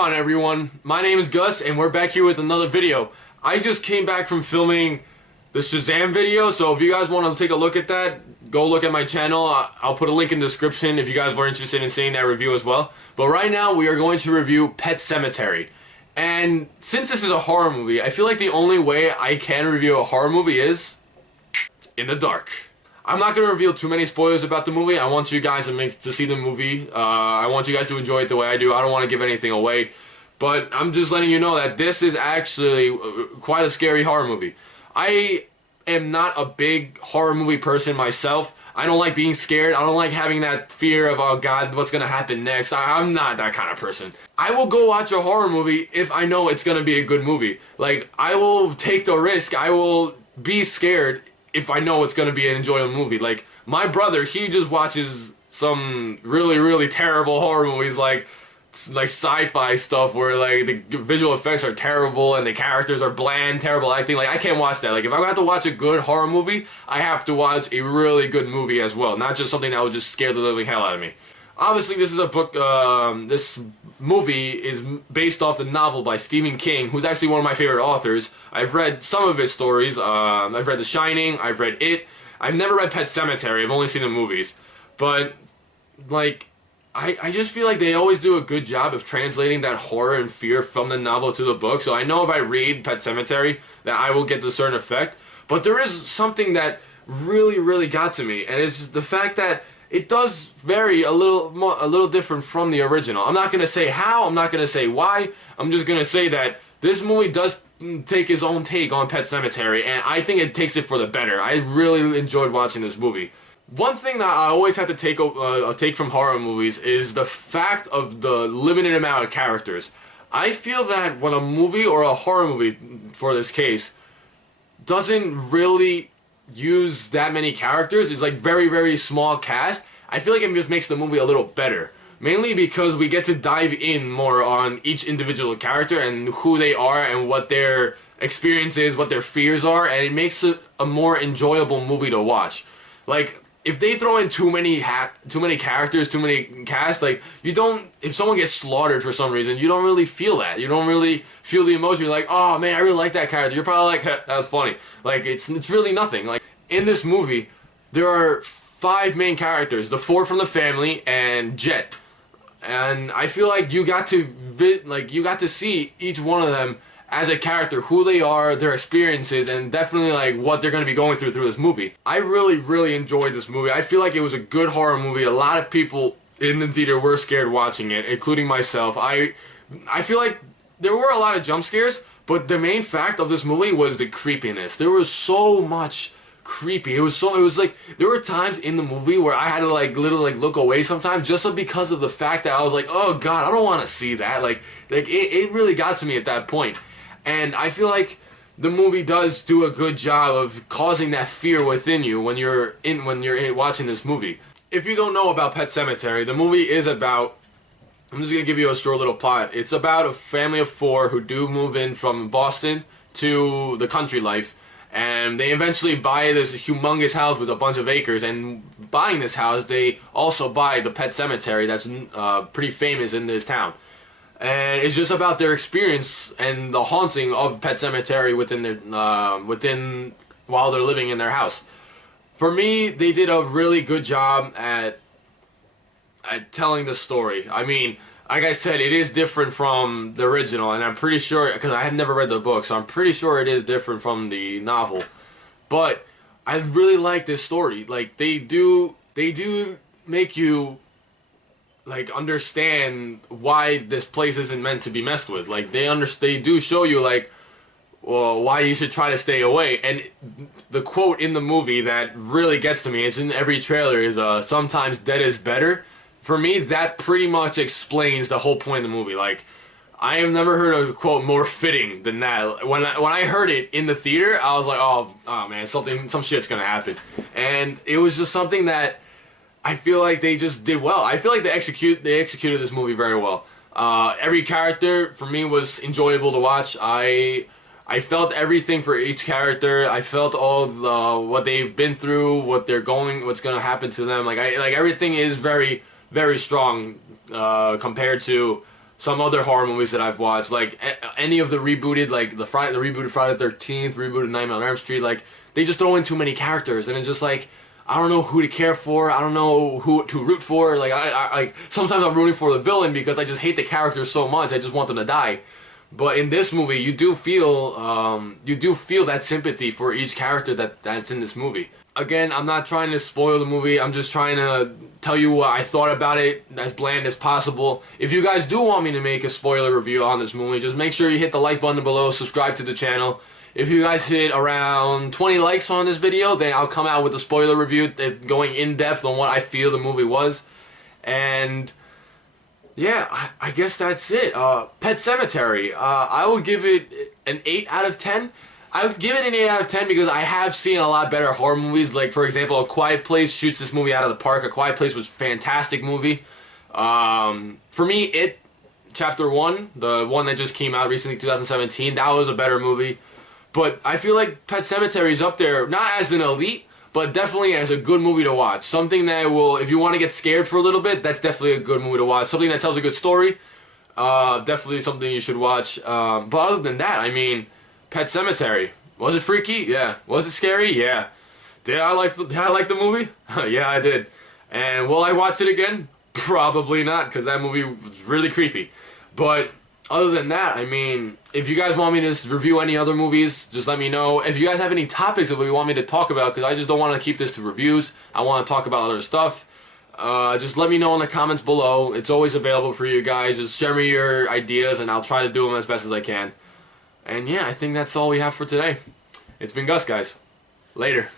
on, everyone? My name is Gus and we're back here with another video. I just came back from filming the Shazam video, so if you guys want to take a look at that, go look at my channel. I'll put a link in the description if you guys were interested in seeing that review as well. But right now we are going to review Pet Semetary. And since this is a horror movie, I feel like the only way I can review a horror movie is in the dark. I'm not going to reveal too many spoilers about the movie. I want you guys to see the movie. I want you guys to enjoy it the way I do. I don't want to give anything away. But I'm just letting you know that this is actually quite a scary horror movie. I am not a big horror movie person myself. I don't like being scared. I don't like having that fear of, oh God, what's going to happen next. I'm not that kind of person. I will go watch a horror movie if I know it's going to be a good movie. Like, I will take the risk. I will be scared if I know it's going to be an enjoyable movie. Like, my brother, he just watches some really terrible horror movies, like sci-fi stuff where like the visual effects are terrible and the characters are bland, terrible acting. Like, I can't watch that. Like, if I have to watch a good horror movie, I have to watch a really good movie as well, not just something that will just scare the living hell out of me. Obviously, this is a book, this movie is based off the novel by Stephen King, who's actually one of my favorite authors. I've read some of his stories. I've read The Shining, I've read It. I've never read Pet Semetary, I've only seen the movies. But, like, I just feel like they always do a good job of translating that horror and fear from the novel to the book. So I know if I read Pet Semetary that I will get the certain effect. But there is something that really got to me, and it's just the fact that it does vary a little different from the original. I'm not going to say how, I'm not going to say why, I'm just going to say that this movie does take his own take on Pet Semetary, and I think it takes it for the better. I really enjoyed watching this movie. One thing that I always have to take from horror movies is the fact of the limited amount of characters. I feel that when a movie, or a horror movie for this case, doesn't really use that many characters, it's like very small cast, I feel like it just makes the movie a little better. Mainly because we get to dive in more on each individual character and who they are and what their experience is, what their fears are, and it makes it a more enjoyable movie to watch. Like, if they throw in too many characters, too many cast, like, you don't, if someone gets slaughtered for some reason, you don't really feel that. You don't really feel the emotion. You're like, oh man, I really like that character. You're probably like, that was funny. Like, it's really nothing. Like, in this movie, there are 5 main characters, the 4 from the family and Jet. And I feel like you got to see each one of them as a character, who they are, their experiences, and definitely like what they're going to be going through this movie. I really enjoyed this movie. I feel like it was a good horror movie. A lot of people in the theater were scared watching it, including myself. I feel like there were a lot of jump scares, but the main fact of this movie was the creepiness. There was so much creepy. It was like there were times in the movie where I had to literally look away sometimes just because of the fact that I was like, oh God, I don't want to see that. Like it really got to me at that point. And I feel like the movie does do a good job of causing that fear within you when you're watching this movie. If you don't know about Pet Semetary, the movie is about, I'm just gonna give you a short little plot. It's about a family of 4 who do move in from Boston to the country life, and they eventually buy this humongous house with a bunch of acres. And buying this house, they also buy the Pet Semetary that's pretty famous in this town. And it's just about their experience and the haunting of Pet Semetary while they're living in their house. For me, they did a really good job at telling the story. I mean, like I said, it is different from the original, and I'm pretty sure, because I have never read the book, so I'm pretty sure it is different from the novel. But I really like this story. Like, they do make you like understand why this place isn't meant to be messed with. Like, they do show you like, well, why you should try to stay away. And the quote in the movie that really gets to me, it's in every trailer, is sometimes dead is better. For me, that pretty much explains the whole point of the movie. Like, I have never heard a quote more fitting than that. When I heard it in the theater, I was like, oh man, some shit's gonna happen. And it was just something that I feel like they just did well. I feel like they executed this movie very well. Every character for me was enjoyable to watch. I felt everything for each character. I felt all what they've been through, what's gonna happen to them. Like everything is very strong compared to some other horror movies that I've watched, like any of the rebooted, like the rebooted Friday the 13th, rebooted Nightmare on Elm Street. Like they just throw in too many characters, and it's just like I don't know who to care for. I don't know who to root for. Like like sometimes I'm rooting for the villain because I just hate the characters so much. I just want them to die. But in this movie, you do feel that sympathy for each character that's in this movie. Again, I'm not trying to spoil the movie. I'm just trying to tell you what I thought about it as bland as possible. If you guys do want me to make a spoiler review on this movie, just make sure you hit the like button below, subscribe to the channel. If you guys hit around 20 likes on this video, then I'll come out with a spoiler review going in depth on what I feel the movie was. And yeah, I guess that's it. Pet Semetary. I would give it an 8 out of 10. I would give it an 8 out of 10 because I have seen a lot better horror movies. Like, for example, A Quiet Place shoots this movie out of the park. A Quiet Place was a fantastic movie. For me, It, Chapter 1, the one that just came out recently, 2017, that was a better movie. But I feel like Pet Semetary is up there, not as an elite, but definitely as a good movie to watch. Something that will, if you want to get scared for a little bit, that's definitely a good movie to watch. Something that tells a good story, definitely something you should watch. But other than that, I mean, Pet Semetary. Was it freaky? Yeah. Was it scary? Yeah. Did I like the movie? Yeah, I did. And will I watch it again? Probably not, because that movie was really creepy. But other than that, I mean, if you guys want me to review any other movies, just let me know. If you guys have any topics that you want me to talk about, because I just don't want to keep this to reviews. I want to talk about other stuff. Just let me know in the comments below. It's always available for you guys. Just share me your ideas, and I'll try to do them as best as I can. And yeah, I think that's all we have for today. It's been Gus, guys. Later.